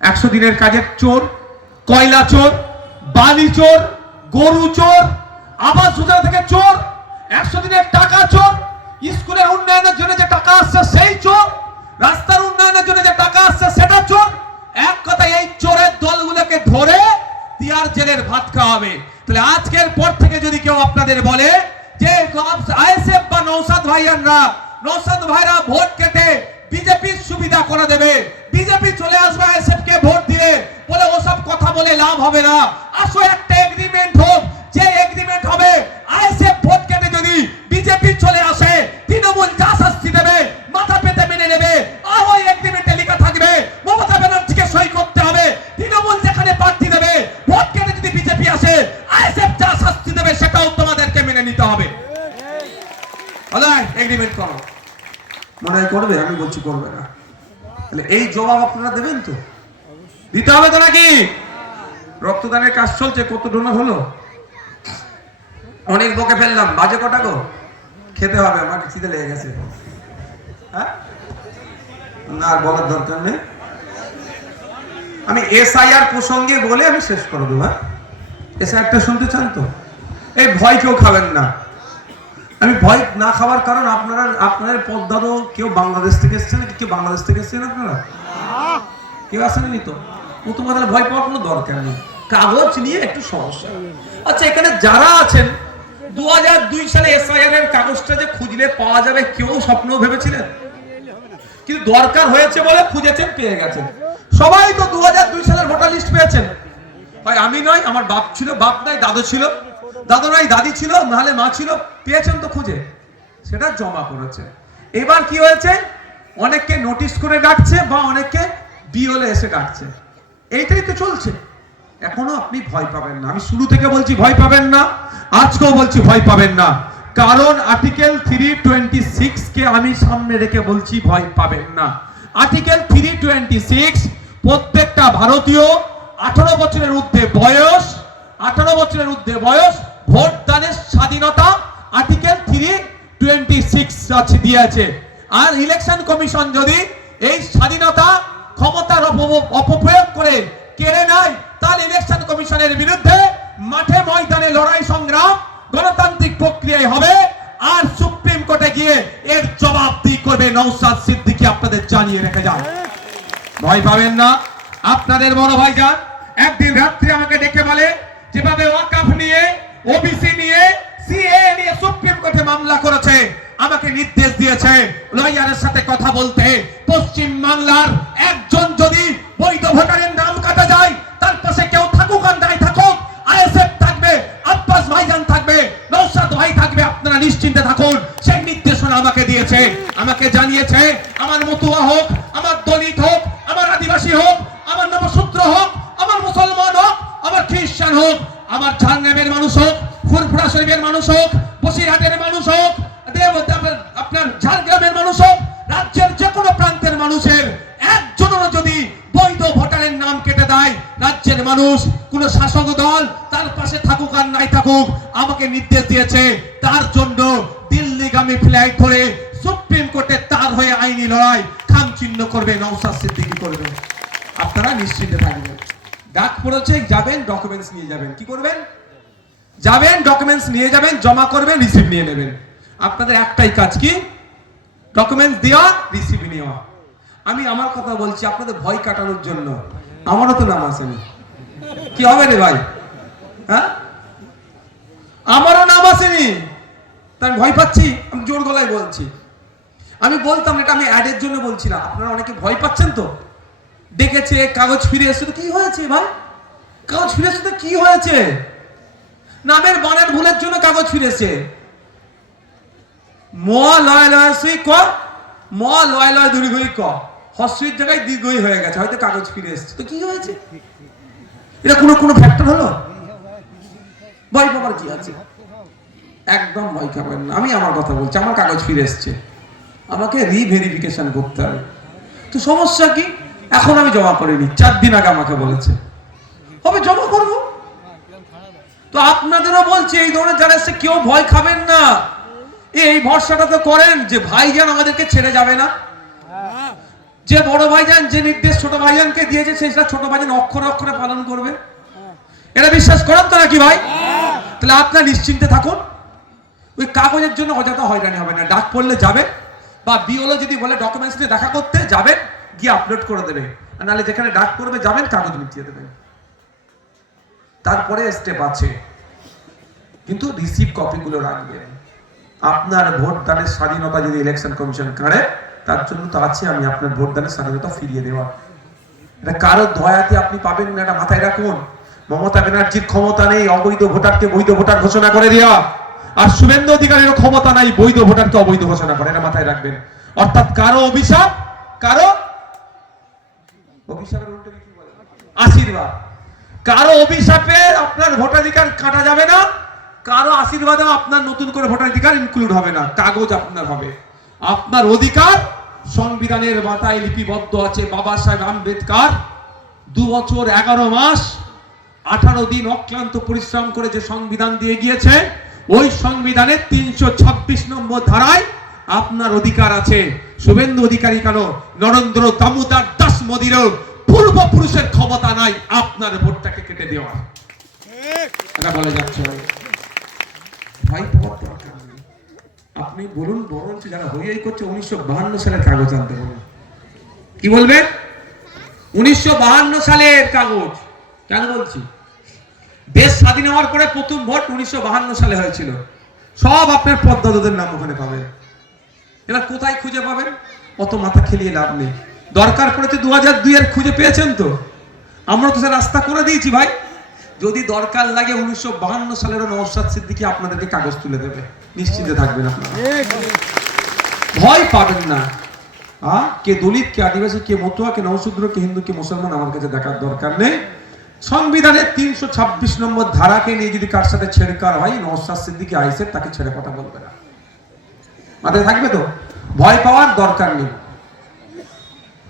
100 দিনের কাজের চোর, কয়লা চোর, বালি চোর, গরু চোর, আবাস যোজনা থেকে চোর, 100 দিনের টাকা চোর, স্কুলের উন্নয়নের জন্য যে টাকা আসছে সেই চোর, রাস্তার উন্নয়নের জন্য যে টাকা আসছে সেটা চোর। এক কথায় এই চোরের দলগুলোকে ধরে তিয়ার জেলের ভাত খাওয়াবে। তাহলে আজকের পর থেকে যদি কেউ আপনাদের বলে যে আইএসএফ বা নওশাদ ভাইরা ভোট কেটে বিজেপির সুবিধা করে দেবে, বিজেপি চলে আসবে আইএসএফ কে ভোট দিয়ে, বলে ওসব কথা বলে লাভ হবে না। আসো একটা এগ্রিমেন্ট হোক, যে এগ্রিমেন্ট হবে আইএসএফ ভোট কেটে যদি বিজেপি চলে আসে, তৃণমূল যা শাস্তি দেবে মাথা পেতে মেনে নেবে। আর ওই এগ্রিমেন্টে লেখা থাকবে মমতা ব্যানার্জিকে সই করতে হবে। তৃণমূল যেখানে প্রার্থী দেবে, ভোট কেটে যদি বিজেপি আসে, আইএসএফ যা শাস্তি দেবে সেটাও তোমাদেরকে মেনে নিতে হবে। এগ্রিমেন্ট করো। মনে হয় করবে? আমি বলছি করবে না। তাহলে এই জবাব আপনারা দেবেন তো? দিতে হবে তো নাকি? রক্তদানের কাজ চলছে, কত ডোনার হলো? অনেক বকে ফেললাম, বাজে কটা গো? খেতে হবে, আমাকে খিদে লেগে গেছে। হ্যাঁ, না আর বলার দরকার নেই। আমি এসআইআর প্রসঙ্গে বলে আমি শেষ করে দেবো। হ্যাঁ, এসআইআরটা শুনতে চান তো? এই ভয় কেউ খাবেন না। আমি ভয় না খাওয়ার কারণ আপনাদের পদ্মাদো কেউ বাংলাদেশ থেকে এসছেন নাকি? কেউ বাংলাদেশ থেকে এসছেন আপনারা? কেউ আসেননি তো? প্রথম কথা ভয় পাওয়ার কোনো দরকার নেই। কাগজ নিয়ে একটু সমস্যা। আচ্ছা, এখানে যারা আছেন 2002 সালে এসআইআর এর কাগজটা যে খুঁজলে পাওয়া যাবে, কেউ স্বপ্নও ভেবেছিলেন? কিন্তু দরকার হয়েছে বলে খুঁজেছেন, পেয়ে গেছেন। সবাই তো 2002 সালের ভোটার লিস্ট পেয়েছেন। ভাই আমি নয়, আমার বাপ ছিল, বাপ নাই দাদু ছিল, দাদু নাই দাদি ছিল, নাহলে মা ছিল, পেয়েছেন তো খুঁজে, সেটা জমা করেছে। এবার কি হয়েছে? অনেককে নোটিশ করে ডাকছে বা অনেককে বিওলে এসে ডাকছে। এইটাই তো চলছে। এখনো আপনি ভয় পাবেন না। আমি শুরু থেকে বলছি ভয় পাবেন না, আজকেও বলছি ভয় পাবেন না। কারণ আর্টিকেল 326 কে আমি সামনে রেখে বলছি ভয় পাবেন না। আর্টিকেল 326 প্রত্যেকটা ভারতীয় 18 বছরের ঊর্ধ্বে বয়স ভোট দানের স্বাধীনতা আর্টিকেল 326 দিয়েছে। আর ইলেকশন কমিশন যদি এই স্বাধীনতা ক্ষমতার অপপ্রয়োগ করে কেড়ে নেয়, তাহলে ইলেকশন কমিশনের বিরুদ্ধে মাঠে ময়দানে লড়াই সংগ্রাম গণতান্ত্রিক প্রক্রিয়ায় হবে। আর সুপ্রিম কোর্টে গিয়ে এর জবাবদিহি করবে নওশাদ সিদ্দিকী। আপনাদের জানিয়ে রেখে যান, ভয় পাবেন না। আপনাদের বড় ভাইজান একদিন রাত্রে আমাকে ডেকে বলে, যেভাবে ওয়াকফ নিয়ে, ওবিসি নিয়ে, সিএ নিয়ে সুপ্রিম কোর্টে মামলা করেছে, আমাকে নির্দেশ দিয়েছে লয়ারের সাথে কথা বলতে। পশ্চিম বাংলার একজন যদি বৈধ ভোটারের নাম কাটা যায়, তার পাশে কেউ থাকুক আর নাই থাকুক, আইএসএফ থাকবে, আব্বাস ভাইজান থাকবে, নওশাদ ভাই থাকবে, আপনারা নিশ্চিন্তে থাকুন। সেই নির্দেশনা আমাকে দিয়েছে, আমাকে জানিয়েছে। আমার মতুয়া হোক, আমার দলিত হোক, আমার আদিবাসী হোক, আমার নবশূদ্র হোক, আমার মুসলমান হোক, আমার খ্রিস্টান হোক, আমার ঝাড়গ্রামের মানুষ হোক, ফুরফুরা শরীফের মানুষ হোক, বসিরহাটের মানুষ হোক, আপনার ঝাড়গ্রামের মানুষ হোক, রাজ্যের যে কোনো প্রান্তের মানুষের একজনেরও যদি বৈধ ভোটারের নাম কেটে দেয়, রাজ্যের মানুষ কোন শাসক দল তার পাশে থাকুক আর নাই থাকুক, আমাকে নির্দেশ দিয়েছে তার জন্য দিল্লিগামী ফ্লাইট ধরে সুপ্রিম কোর্টে তার হয়ে আইনি লড়াই খাম চিহ্ন করবে, নওশাদ সিদ্দিকী করবে। আপনারা নিশ্চিন্তে থাকবেন। ডাক পড়েছে, যাবেন, ডকুমেন্টস নিয়ে যাবেন। কি করবেন? যাবেন, ডকুমেন্টস নিয়ে যাবেন, জমা করবেন, রিসিভ নিয়ে নেবেন। আপনাদের একটাই কাজ, কি? ডকুমেন্টস দেওয়া, রিসিভ নেওয়া। আমি আমার কথা বলছি আপনাদের ভয় কাটানোর জন্য। আমারও তো নাম আসেনি। কি হবে রে ভাই? হ্যাঁ, আমারও নাম আসেনি, তাই ভয় পাচ্ছি। আমি জোর গলায় বলছি। আমি বলতাম এটা আমি অ্যাডের জন্য বলছি না। আপনারা অনেকে ভয় পাচ্ছেন তো। ডেকেছে, কাগজ ফিরে এসে তো কি হয়েছে ভাই? কাগজ ফিরে এসে তো কি হয়েছে? নামের বানান ভুলের জন্য কাগজ ফিরেছে। ম লয় লয় সই ক, ম লয় লয় দীর্ঘই ক, হস্যের জায়গায় দীর্ঘই হয়ে গেছে, হয়তো কাগজ ফিরে এসেছে। তো কি হয়েছে? এটা কোনো ফ্যাক্টর হলো? ভয় পাবার কি আছে? একদম ভয় খাবেন না। আমি আমার কথা বলছি, আমার কাগজ ফিরে এসছে, আমাকে রিভেরিফিকেশন করতে হবে। তো সমস্যা কি? এখন আমি জমা করিনি, 4 দিন আগে আমাকে বলেছে হবে জমা করবো। তো আপনাদেরও বলছি, এই ধরনের যারা এসছে কেউ ভয় খাবেন না। এই ভরসাটা তো করেন যে ভাইজান আমাদেরকে ছেড়ে যাবে না, যে বড় ভাইজান যে নির্দেশ ছোট ভাইজানকে দিয়েছে সেটা ছোট ভাইজান অক্ষরে অক্ষরে পালন করবে। এটা বিশ্বাস করেন তো নাকি ভাই? তাহলে আপনার নিশ্চিন্তে থাকুন, ওই কাগজের জন্য অযথা হয়রানি হবে না। ডাক পড়লে যাবেন, বা বিওলো যদি বলে ডকুমেন্টস নিয়ে দেখা করতে যাবেন, গিয়ে আপলোড করে দেবে। নাহলে যেখানে ডাক পড়বে যাবেন, কাগজ মিটিয়ে দেবেন। তারপরে স্টেপ আছে, কিন্তু রিসিভ কপিগুলো রাখবেন। আপনার ভোট দানের স্বাধীনতা যদি ইলেকশন কমিশন কাড়ে, তার জন্য তো আছে আমি আপনার ভোট দানের স্বাধীনতা ফিরিয়ে দেওয়া। এটা কারো দয়াতে আপনি পাবেন না, এটা মাথায় রাখুন। মমতা ব্যানার্জির ক্ষমতা নেই অবৈধ ভোটারকে বৈধ ভোটার ঘোষণা করে দেওয়া, আর শুভেন্দু অধিকারীরও ক্ষমতা নাই বৈধ ভোটারকে অবৈধ ঘোষণা করে। এটা মাথায় রাখবেন। অর্থাৎ কারো অভিশাপ, কারো অভিশাপের উল্টো কি বলে? আশীর্বাদ। কারো অভিশাপে আপনার ভোটাধিকার কাটা যাবে না, কারো আশীর্বাদে আপনার নতুন করে ভোটাধিকার ইনক্লুড হবে না। কাগজ আপনার হবে। আপনার অধিকার সংবিধানের মাথায় লিপিবদ্ধ আছে। বাবা সাহেব আম্বেদকর 2 বছর 11 মাস 18 দিন অক্লান্ত পরিশ্রম করে যে সংবিধান দিয়ে গিয়েছে, ওই সংবিধানের 326 নম্বর ধারায় আপনার অধিকার আছে। শুভেন্দু অধিকারী কেন, নরেন্দ্র দামোদর দাস মোদীরও পূর্বপুরুষের ক্ষমতা নাই আপনার ভোটটাকে কেটে দেওয়া। এটা বলা যাচ্ছে ভাই, পাওয়ার দরকার নেই। আপনি বলুন, বরঞ্চ যারা হইয়াই করছে 1952 সালের কাগজ আনতে বলুন। কি বলবেন? 1952 সালের কাগজ। কেন বলছি? দেশ স্বাধীন হওয়ার পরে প্রথম ভোট 1952 সালে হয়েছিল। সব আপনার পদ্মাদের নাম ওখানে পাবেন। এবার কোথায় খুঁজে পাবেন? অত মাথা খেলিয়ে লাভ নেই। দরকার পড়েছে 2002 এর খুঁজে পেয়েছেন তো? আমরা তো সে রাস্তা করে দিয়েছি ভাই। যদি দরকার লাগে 1952 সালেরও নওশাদ সিদ্দিকী আপনাদেরকে কাগজ তুলে দেবে, নিশ্চিন্তে থাকবেন আপনারা, ভয় পাবেন না। কে দলিত, কে আদিবাসী, কে মতুয়া, কে নওশূদ্র, কে হিন্দু, কে মুসলমান আমার কাছে দেখার দরকার নেই। সংবিধানের 326 নম্বর ধারাকে নিয়ে যদি কার সাথে ছেড়কার হয়, নওশাদ সিদ্দিকী আইসে তাকে ছেড়ে কথা বলবে না। মাথায় থাকবে তো? ভয় পাওয়ার দরকার নেই।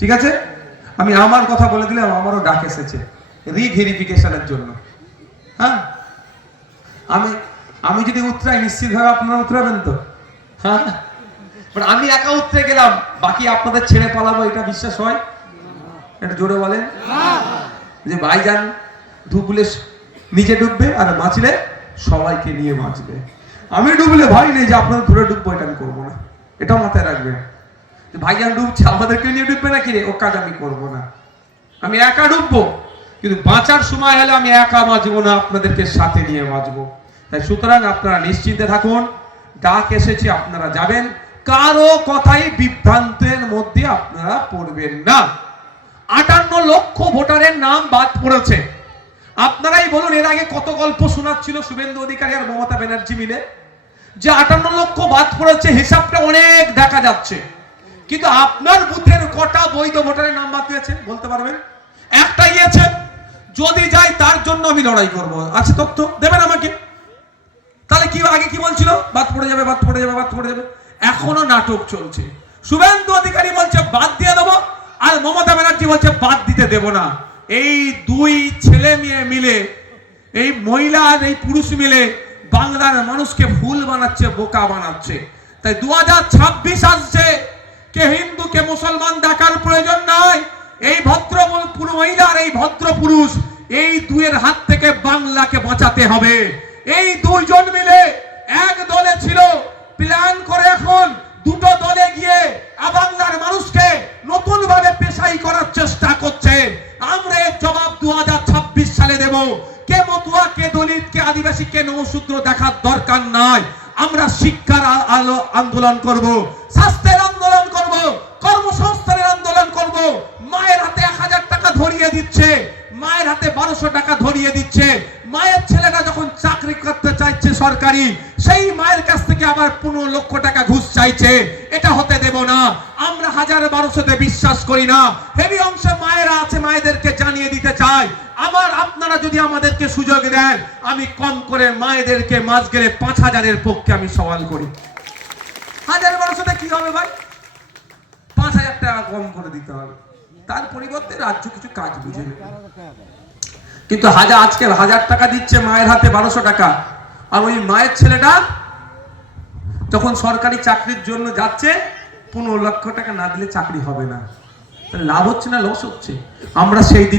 ঠিক আছে? আমি আমার কথা বলে দিলাম, আমারও ডাক এসেছে রিভেরিফিকেশনের জন্য। হ্যাঁ, আমি যদি উত্তরাই নিশ্চিতভাবে আপনারা উত্তরাবেন তো? হ্যাঁ, আমি একা উত্তরে গেলাম, বাকি আপনাদের ছেড়ে পালাবো, এটা বিশ্বাস হয়? এটা জোরে বলেন। যে ভাইজান ডুবলে নিজে ডুববে, আর বাঁচলে সবাইকে নিয়ে বাঁচবে। আমি ডুবলে ভাই নেই যে আপনাদের ধরে ডুববো, এটা আমি করবো না। এটাও মাথায় রাখবেন। ভাইজান ডুবছে, আমাদেরকে নিয়ে ডুববে নাকি রে, ও কাজ আমি করবো না। আমি একা ডুববো, কিন্তু বাঁচার সময় হলে আমি একা বাঁচবো না, আপনাদেরকে সাথে নিয়ে বাঁচবো। তাই সুতরাং আপনারা নিশ্চিন্তে থাকুন। ডাক এসেছে, আপনারা যাবেন। কারো কথাই বিভ্রান্তের মধ্যে আপনারা পড়বেন না। 58 লক্ষ ভোটারের নাম বাদ পড়েছে। আপনারাই বলুন, এর আগে কত গল্প শোনাচ্ছিল শুভেন্দু অধিকারী আর মমতা ব্যানার্জি মিলে, যে 58 লক্ষ বাদ পড়েছে। হিসাবটা অনেক দেখা যাচ্ছে, কিন্তু আপনার বুথের কটা বৈধ ভোটারের নাম বাদ দিয়েছে বলতে পারবেন? একটা গিয়েছে। যদি যাই তার জন্য আমি লড়াই করব। আছে তথ্য দেবেন আমাকে? তাহলে কি আগে কি বলছিল? বাদ পড়ে যাবে, বাদ পড়ে যাবে, বাদ পড়ে যাবে। এখনো নাটক চলছে। শুভেন্দু অধিকারী বলছে বাদ দিয়ে দেবো, আর মমতা ব্যানার্জি বলছে বাদ দিতে দেব না। এই দুই ছেলে মেয়ে মিলে, এই মহিলা আর এই পুরুষ মিলে বাংলার মানুষকে ভুল বানাচ্ছে, বোকা বানাচ্ছে। তাই 2026 আসছে, কে হিন্দু কে মুসলমান দেখার প্রয়োজন নয়। এই ভদ্র মহিলা আর এই ভদ্র পুরুষ, এই দুয়ের হাত থেকে বাংলাকে বাঁচাতে হবে। এই দুইজন মিলে এক দলে ছিল, প্ল্যান করে এখন দুটো দলে গিয়ে বাংলার মানুষকে নতুন ভাবে পেশাই করার চেষ্টা করছে। আমরা এর জবাব 2026 সালে দেব। কে মতুয়া, কে দলিত, কে আদিবাসী, কে নওশূদ্র দেখার দরকার নাই। আমরা শিক্ষার আন্দোলন করব, স্বাস্থ্যের আন্দোলন করব, কর্মসংস্থানের আন্দোলন করব। মায়ের হাতে 1000 টাকা ধরিয়ে দিচ্ছে, মায়ের হাতে 1200 টাকা ধরিয়ে দিচ্ছে। মায়ের ছেলেরা যখন চাকরি করতে চাইছে সরকারি, সেই মায়ের কাছ থেকে আবার 15 লক্ষ টাকা ঘুষ চাইছে। এটা হতে দেব না। আমরা 1000-1200-তে বিশ্বাস করি না। হেভি অংশে মায়েরা আছে, মায়েদেরকে জানিয়ে দিতে চাই, আপনারা যদি আমাদেরকে সুযোগ দেন, আমি কম করে মায়েদেরকে মাস গেলে 5000-এর পক্ষে আমি সওয়াল করি। 1000-1200-তে কি হবে ভাই? 5000 টাকা কম করে দিতে হবে। তার পরিবর্তে রাজ্য কিছু কাজ বুঝে নেবে। কিন্তু আজকে 1000 টাকা দিচ্ছে মায়ের হাতে 1200 টাকা, আর ওই মায়ের ছেলেটা যখন সরকারি চাকরির জন্য যাচ্ছে 15 লক্ষ টাকা না দিলে চাকরি হবে না। লাভ হচ্ছে না লস হচ্ছে? আমরা সেই দিন